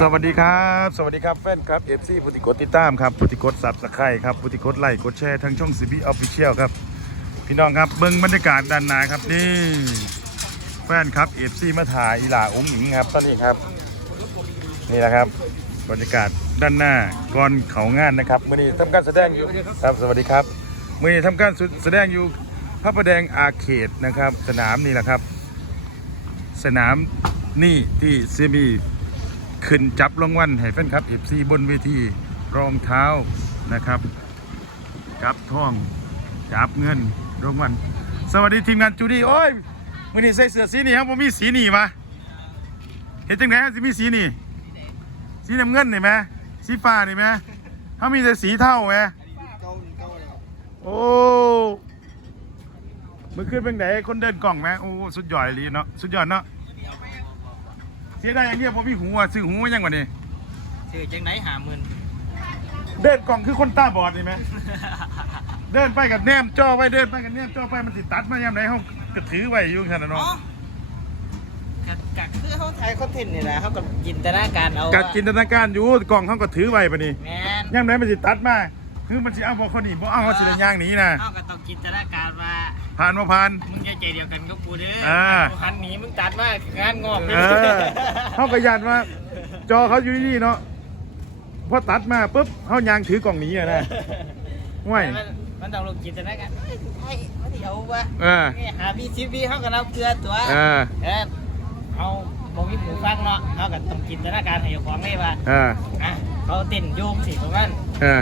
สวัสดีครับ สวัสดีครับแฟนครับ FC พุติกดติดตามครับพุติกดซับสไครครับพุติกดไลค์กดแชร์ทั้งช่อง CB Official ครับ พี่น้องครับเบิ้งบรรยากาศด้านหน้าครับนี่ แฟนครับ FC มาถ่ายอีหลาองหญิงครับตอนนี้ครับ นี่แหละครับ บรรยากาศด้านหน้าก่อนเขางานนะครับมื่อนี้ทำการแสดงอยู่ครับสวัสดีครับมื่อนี้ทำการแสดงอยู่พระประแดงอาเขตนะครับ สนามนี่แหละครับ สนามนี่ที่เซมี ขึ้นจับรางวัลให้แฟนครับเอฟซีบนเวทีรองเท้านะครับ จับท่องจับเงินรางวัลสวัสดีทีมงานจูดี้โอ้ยมื่อนี้ใส่เสื้อสีนี่ครับผมมีสีนี่มาเห็นจังไหนสิมีสีนี่สีน้ำเงินนี่ไหมสีฟ้านี่ไหมเขามีแต่สีเท่าไหมโอ้เมื่อคืนเป็นไหนคนเดินกล่องไหมโอ้สุดยอดเลยเนาะสุดยอดเนาะ เสียดายอย่างเงี้ยผมมีหูอะซื้อหูมายังวะนี่ถือจังไหนหาหมื่นเดินกล่องคือคนตาบอดนี่ไหม เดินไปกับแนมจ่อไว้เดินไปกับแนมจ่อไปมันติดตัดมายามไหนห้องกระถือไว้อยู่ขนาดอ๋อเนาะกักัคือเขาถ่ายคอนเทนต์นี่แหละเขากับจินตนาการเอากัดจินตนาการอยู่กล่องเขาก็ถือไว้ปะนี่แมนยามไหนมันติดตัดมาคือมันสิเอาพอคนนี้บ่เอาเขาสิได้ย่างหนีนะเขาก็ต้องจินตนาการว่า ผ่านมาผ่าน มึงจะใจเดียวกันกับกูเด้ออ่ากูหันหนีมึงตัดมากงานงอกเออเขาก็ยันว่าจอเขาอยู่นี่เนาะพอตัดมาปุ๊บเขายางถือกล่องหนี้อะนะห่วยมันมันต้องลงจินตนาการเอ้ยไอ้มันเดี๋ยววะเออนี่หาบีซีบีเขาก็รับเกลือตัวเออเออเอาบอกมีหูฟังเนาะเขาก็ต้องจินตนาการให้เจ้าของได้ว่าเอออะเขาเต้นโยงสิประมาณเออ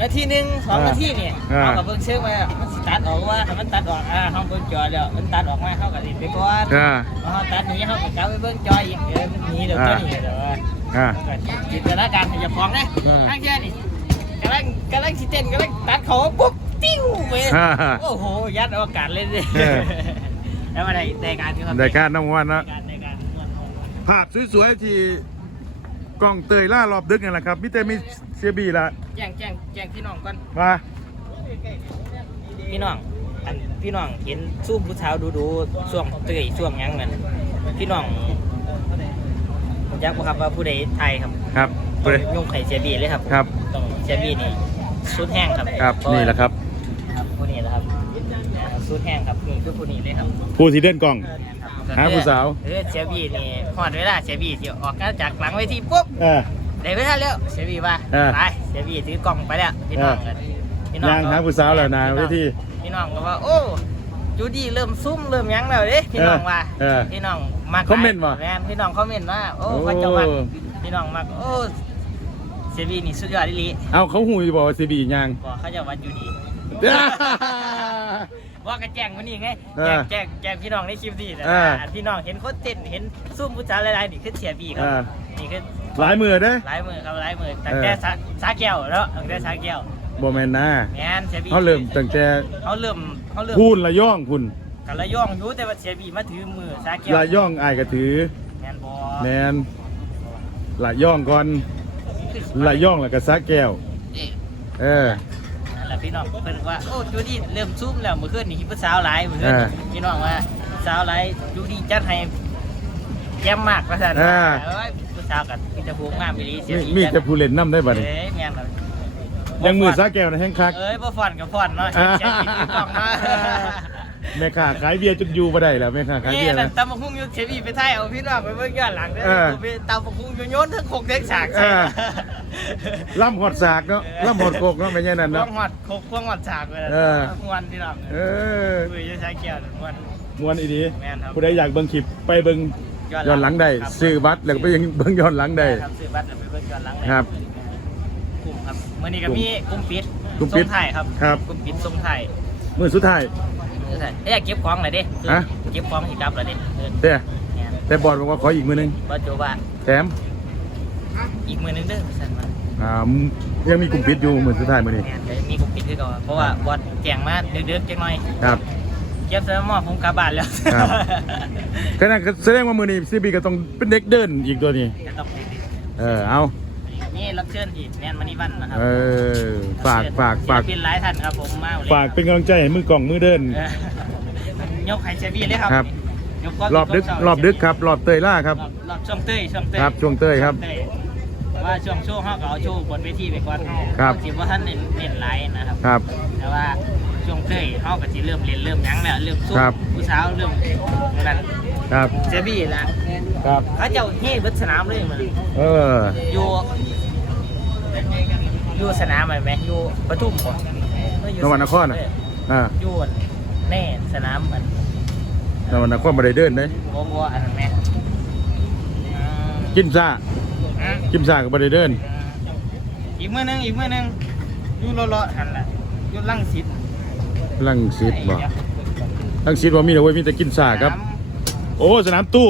นาทีหนึ่งสองนาทีเนี่ยอ่าเขากับเบิ่งเชื่อว่ามันสิตัดออกว่าถ้ามันตัดออกอ่าเขาเบิ่งจอเดี๋ยวมันตัดออกมาเขาก็ติดไปก่อนเออพอเขาตัดหนี้เขาก็กลับไปเบิ่งจออีกเดี๋ยวมันหนีเดี๋ยวอ่าก็หนีเดี๋ยวอ่าก็จินตนาการให้เจ้าของนะอืมอันแค่นี้กำลังกำลังสิเต้นกำลังตัดเขาปุ๊บติ้วไปอ่าโอ้โหยัดอวกาศเลยดิเออแล้วมาได้ได้การครับได้การน้ำวันได้นะการได้การภาพสวยๆที่ กล้องเตยล่ารอบดึกนี่แหละครับมิแต่มีเสียบีละแจ้งแจ้งแจ้งพี่น้องก่อนมาพี่น้องอันพี่น้องเห็นซุ่มผู้สาวดูดูๆช่วงเตยช่วงหยังนั่นพี่น้องผมอยากบอกครับว่าผู้ใดไทยครับครับต้เลองยยงไข่เสียบีเลยครับครับต้องเสียบีนี่สุดแห้งครับครับเพาว่านี่แหละครับครับผู้นี้แหละครับสุดแห้งครับนี่คือผู้นี้เลยครับผู้ที่เดินกล้องครับ หาผู้สาว เออเสียบีนี่พอดเวลาเสียบีที่ออกจากหลังเวทีปุ๊บเออ ได้เวลาแล้วเสียบีว่าเออไปเสียบีถือกล่องไปแล้วพี่น้องกันพี่น้องย่างหาผู้สาวแล้วนะเวทีพี่น้องก็ว่าโอ้จูดี้เริ่มซุ่มเริ่มหยังแล้วเด้พี่น้องว่าเออพี่น้องมากคอมเมนต์บ่แม่นพี่น้องคอมเมนต์ว่าโอ้โอ้พระเจ้ามักพี่น้องมักโอ้เสียบีนี่สุดยอดอีหลีเอาเขาหูยบอกว่าเสียบีย่างบอกเขาจะวัดอยู่ดี ว่ากระแจ้งวันนี้ไงเอแจ้องแจ้งแจ้งพี่น้องในคลิปนี้นะเออพี่น้องเห็นคนเต้นเห็นซุ่มผู้ชายหลายๆนี่คือเสียบีครัเอบอนี่คือหลายมือเด้อหลายมือครับหลายมือตั้งเออแต่สาสาแก้วแล้วตั้งแต่สาแก้วบ่แม่นนะแม่นเสียบีเขาเริ่มตั้งแต่เขาเริ่มเขาเริ่มพูนละย่องคุณกันละย่องอยู่แต่ว่าเสียบีมาถือมือสาแก้วละย่องอายก็ถือแม่นบอแมนละย่องก่อนละย่องแล้วก็ซักแก้ว เออ นั่นแหละพี่น้องเพิ่นว่าโอ้จูดี้เริ่มซุ่มแล้วเมื่อคืนนี่ผู้สาวหลายเมื่อคืนเออพี่น้องว่าผู้สาวหลายจูดี้จัดให้แจ่มมากว่าซั่นเออเอ้ยผู้สาวกับมีแต่ผู้งามอีหลีเสียมีบีมีจัแต่ดผู้เล่นน้ำได้บัดนี้ เอ้ยแม่นครับยังมือซักแก้วนะแห้งคัก เอ้ยบ่ฟอนกับฟอนเนาะเห็นเสียบีถือกล่องเนาะ แม่ค้าขายเบียร์จนอยู่บ่ได้แล้วแม่ค้าขายนี่เบียร์นั่นะ นตำบักหุ่งอยู่เสียบีไปไทยเอาพี่น้องไปเบิ่งย้อนหลังเด้เอออไปตำบักหุ่งอยู่โยนทั้งโคกเด็กฉากเออ ล่ำหอดสากเนาะล่ำหอดโกกเนาะไม่ใช่นั่นควเนาะ งหอดโคกควงหอดฉากเลยเออ มวนพี่น้องเออคุยจะใช้เกี่ยวมวน มวนอีดีแม่นครับ ผู้ใดอยากเบิ่งคลิปไปเบิ่งย้อนหลังได้ครับซื้อบัตรแล้วก็ไปยังเบิ่งย้อนหลังได้ ครับซื้อบัตรแล้วไปเบิ่งย้อนหลังได้ครับกลุ่มครับมื้อนี้ก็มีกลุ่มปิดกลุ่มปิดส่งไทายครับครับ กลุ่มปิดส่งไทาย มื้อสุดท้ายส่งไทย เอ้ยเก็บของหน่อยดิฮะ เก็บของสิกลับแล้วดิเออแต่แม่นแต่บอลบอกว่าขออีกมือหนึงบ่โจว่าแถมอีกมื้อนึงเด้อสั่นมาอ่ายังมีกลุ่มปิดอยู่มื้อสุดท้ายมื้อนี้แม่นเดี๋ยวมีกลุ่มปิดคือเก่าเพราะว่าบอสแจ้งมาดึกๆจังหน่อยครับ เก็บเสื้อหมอผมกลับบ้านแล้วครับ ก็นั่นก็แสดงว่ามื้อนี้ซีบีก็ต้องเป็นเด็กเดินอีกตัวนี้ก็ต้องปิดเออเอา นี่รับเชิญที่แมนมานิวันนะครัเออฝากฝากฝากศิลปินหลายท่านครับผมมาหมดเลยฝากเป็นกำลังใจให้มือกล่องมือเดิน เออยกไข่เชฟบี้เลยครับครับยยกก้อนรอบดึกยเสารอบดึกครับ รอบเตยล่าครับ รอบรอบช่วงเต้ยช่วงเต้ยครับช่วงเต้ยครับช่วงเต้ยว่าช่วงโชว์เขาก็เอาโชว์บนเวทีไปก่อนครับ สิว่าท่านเน้นเน้นไลน์นะครับ ครับ แต่ว่า ช่วงเต้ยเขาก็สิเริ่มเล่นเริ่มหยังแล้วเริ่มสู้ครับ ผู้สาวเริ่มนั่นครับ เจบี้ละครับ เขาเจ้าเฮ้เบิดสนามเลยมันเออ อยู่อยู่สนามไหมไหมอยู่ปทุมก่อนนวันนครอะ อ่าอยู่แน่สนามอันนวันนครมาได้เดินเด้บัวบัวอันนั้นไหมอืมกินซ่าอืม กินซ่าก็บ่ได้เดิน อีกมื้อหนึงอีกมื้อหนึงอยู่รอๆหันล่ะอยู่ลังสิต ลังสิตบ่ลังสิตบ่มีแต่เว้ยมีแต่กินซ่าครับ โอ้สนามตู้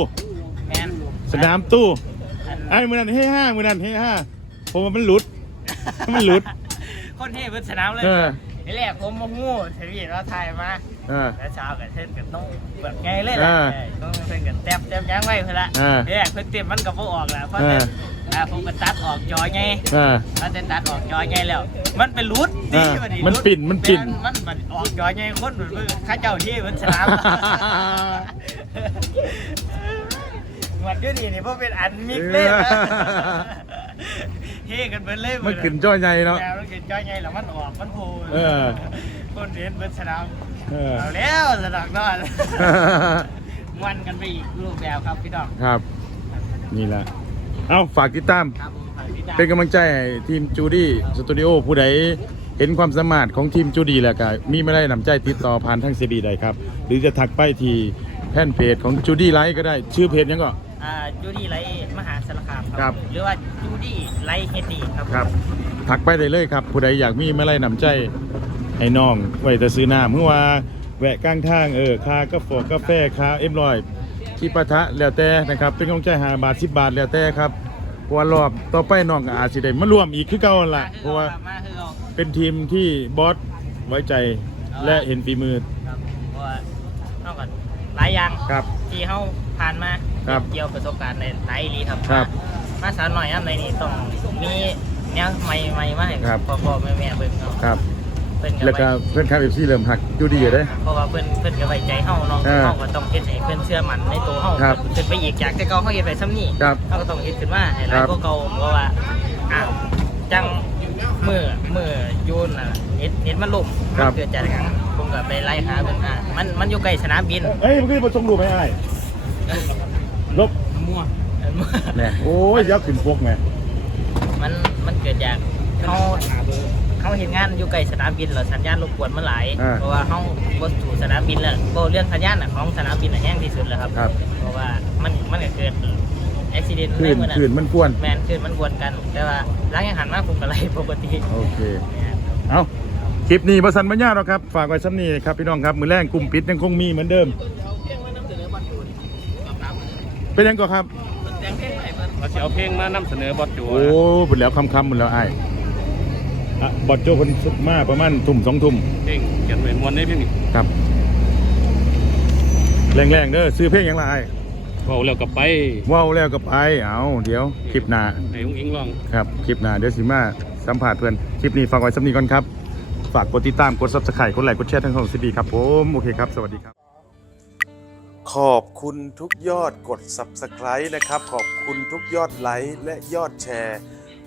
แมนสนามตู้อันไอ้มื้อนั้นเฮ้ห้ามื้อนั้นเฮ้ห้าผมว่ามันหลุด มันหลุด คนเท่เบิดสนามเลยเออทีแรกผมมางูทีนี้เราถ่ายมาเออแล้วเช้ากับเช่นกับน้องแบบไงเลยล่ะอ่าเออต้องเช่นกับแต้มแต้มยั้งไว้เพื่อนละอ่าทีแรกเพื่อนเต็มมันกับพวกออกแหละเพราะ อ่าเต็มอ่าผมก็ตัดออกจอไงอ่ามันจะตัดออกจอไงแล้ว มันเป็นรูดอ่าบัดมันรูดปิ่นมันปิ่นมันมันออกจอไงคนเหมือนข้าเจ้าที่มันสนาม หมดด้วยนี่นี่เพราะเป็นอันมิกเลยนะเฮกันเบิดเลยมันขึ้นจ้อยใหญ่เนาะแนวมันขึ้นจอไงแล้วมันออกมันโผล่เออคนเรียนเบิดสนามเออ เอาแล้วสนามนอน มันกันไปอีกรูปแบบครับพี่ดอกครับ นี่แหละ เอาฝากติดตาม ครับผมฝากติดตามเป็นกำลังใจให้ทีมจูดี้สตูดิโอผู้ใดเห็นความสามารถของทีมจูดี้แล้วก็มีไม่ได้นำใจติดต่อผ่านทางซีบีใดครับ หรือจะทักไปที่แฟนเพจของจูดี้ไลท์ก็ได้ชื่อเพจยังก็ อ่าจูดี้ไลท์มหาสารคามครับหรือว่าจูดี้ไลท์เฮดดี้ครับครับทักไปได้เลยครับ ผู้ใดอยากมีไม่ได้นำใจให้น้องไว้แต่ซื้อน้ำเมื่อว่าแวะกลางทางเออคากาแฟกาแฟคาเอ็มรอย ที่ปะทะแล้วแต่นะครับเป็นกำลังใจหาบาทสิบบาทแล้วแต่ครับเพราะว่ารอบต่อไปน้องก็อาจสิได้มาร่วมอีกคือเก่าหั่นล่ะเพราะว่า มาคือเอาเป็นทีมที่บอสไว้ใจและเห็นฝีมือครับเพราะว่าเอากันหลายอย่างครับ ที่เขาผ่านมาครับเกี่ยวประสบการณ์ในหลายอีหลีครับครับมามาสาวหน่อยอันไหนนี่ต้องมีแนวใหม่ใหม่ๆมาให้ครับ พ่อพ่อแม่แม่เบิ่งเนาะ ครับ เพิ่นก็แล้วก็ไว้เพื่อนครับเอฟซีเริ่มหักจูดีอยู่เด้ เพราะว่าเพิ่นเพิ่นก็ไว้ใจเฮาเนาะอ่าเฮาก็ต้องเฮ็ดให้เพิ่นเชื่อมั่นในตัวเฮาครับขึ้นไปอีกจากแต่เก่าเฮาเฮ็ดไว้ซ้ำนี่ครับเฮาก็ต้องเฮ็ดขึ้นมาให้หลายครับกว่าเก่าเพราะว่าอ้าวจังมือมืออยูนน่ะเฮ็ดเฮ็ดมันล่มครัมับนเกิดจากหยังผมก็ไปไล่หาเพิ่นอ่ามันมันอยู่ใกล้สนามบินเอ้ยมันคือประชมรูปให้อ้ายลบมั่วเนี่ยโอ้ยยักษ์ขึ้นพวกไงมันมันเกิดจากเขา เขาเห็นงานอยู่ใกล้สนามบินแล้วสัญญาณรบกวนมันหลายอ่าเพราะว่าเขาบนถูสนามบินแล้วก็เรื่องสัญญาณน่ะของสนามบินน่ะแห้งที่สุดแล้วครับ ครับ เพราะว่ามันมันก็เกิดอุบิเหตุคืในนเมื่อนั้คืนนมันกวน แมนคืนมันกวนกัน แต่ว่าหล้างยังหันมาผมก็ไล่ปกติโอเคเอาคลิปนี้ประสันปัญญาเราครับ ฝากไว้ซ้ำนี้ครับพี่น้องครับ มือแรงกลุ่มปิดยังคงมีเหมือนเดิม เป็นยังก่อนครับ เราจะเอาเพลงมานำเสนอบอสจูโอ้หมดแล้วคำคำๆหมดแล้วไอ้าย อะบอดโจคนสุดมาประมาณทุ่มสองทุ่มเพลงเขียนไว้มวนในเพลงนี้ครับ แรงๆเด้อซื้อเพลงหยังละไอ้ายเว้าแล้วก็ไปว้าวแล้วกับไอ้ายเอาเดี๋ยวคลิปหน้า ให้อุ้งอิงร้องครับ คลิปหน้าเดี๋ยวสิมาสัมผัสเพื่อน คลิปนี้ฝากไว้สำนีก่อนครับ ฝากกดติดตาม กด subscribe กดไลค์ กดแชร์ทั้งของซีดีครับผม โอเคครับ สวัสดีครับ ขอบคุณทุกยอดกด subscribe นะครับ ขอบคุณทุกยอดไลค์และยอดแชร์